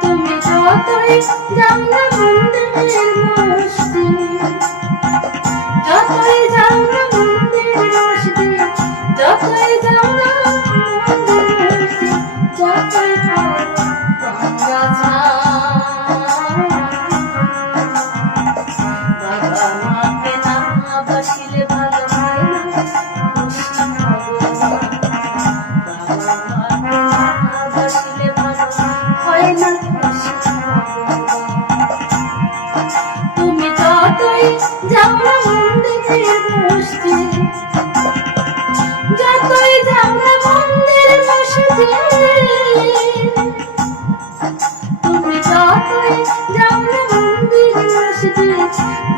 তুমি কতই জানলা যতই জানলা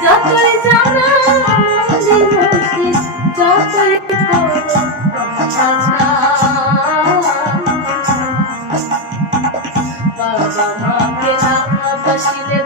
যতই জানা মন্দির ভক্তি বসিলে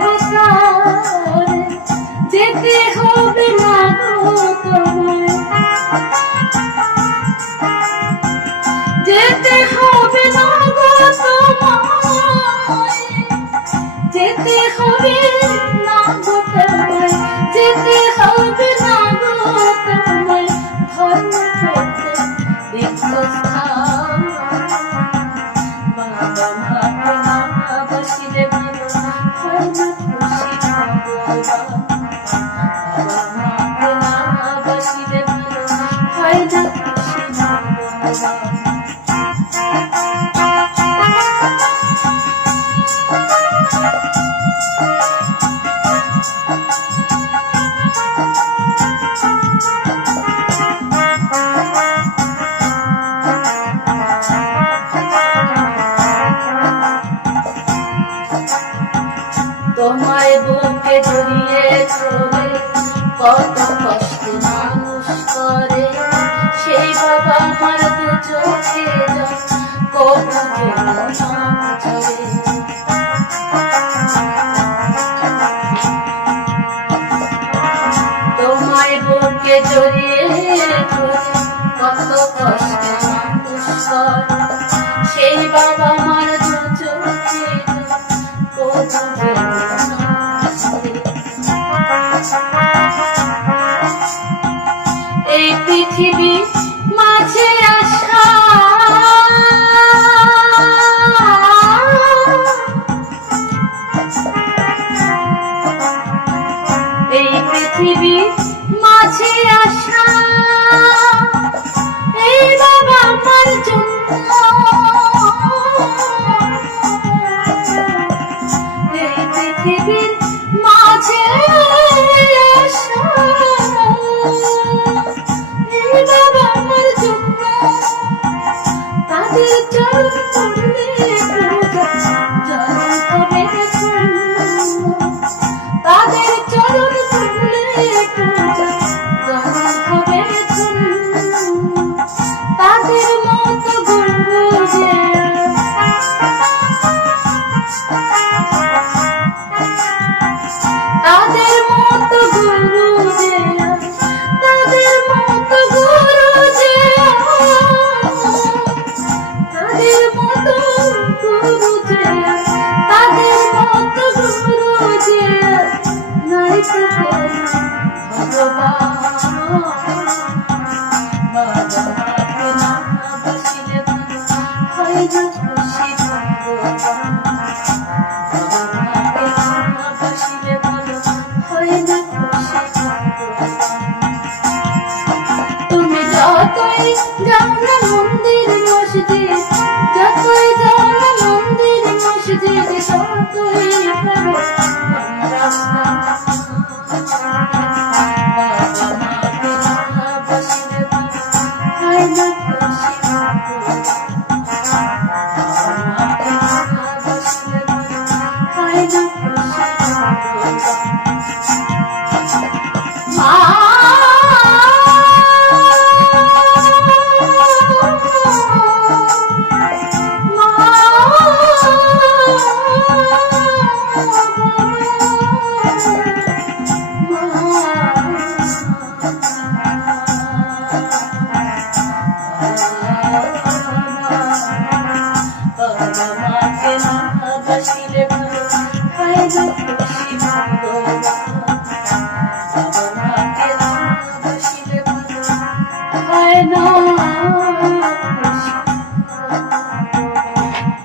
হাসর যেতে হবে না গো তোমায়। যেতে হবে না গো তোমায়। যেতে হবে তোমায় বুকে জড়িয়ে চলে কত কষ্ট চোখে কোন তাদের মতো গুরু